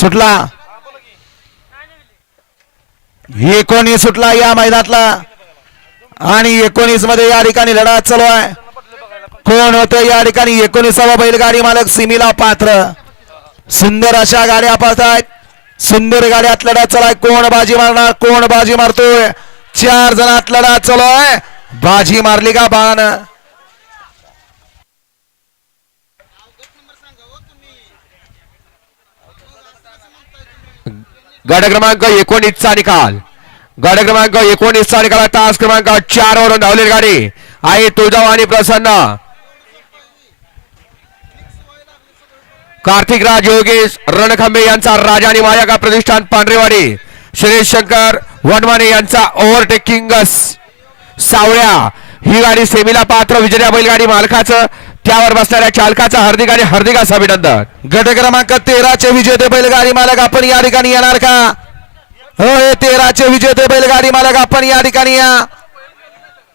सुटला. एकोणीस सुटला या मैदानातला. आणि एकोणीसमध्ये या ठिकाणी लढा चालू आहे. कोण होतं या ठिकाणी? एकोणीसावा बैलगाडी मालक सिमीला पात्र. सुंदर अशा गाड्या पळतायत. सुंदर गाड्यात लढा चालू कोण बाजी मारणार? कोण बाजी मारतोय? चार जणात लढा चालू आहे. बाजी मारली का बाळानं गड क्रमांक एकोणीसचा निकाल. गड क्रमांक एकोणीसचा निकाल तास क्रमांक चार वरून धावलेली गाडी आई तुळजाव आणि प्रसन्न. कार्तिक राज योगेश रणखंबे यांचा राजा आणि माया का प्रतिष्ठान पांढरेवाडी. सुरेश शंकर वनमाने यांचा ओव्हरटेकिंग सावळ्या. ही गाडी सेमीला पात्र विजया बैलगाडी मालकाचं त्यावर बसणाऱ्या चालकाचा हार्दिक आणि हार्दिक असं अभिनंदन. गट क्रमांक तेराचे विजेते बैलगाडी मालक आपण या ठिकाणी येणार का? हो हे तेराचे विजेते बैलगाडी मालक आपण या ठिकाणी या.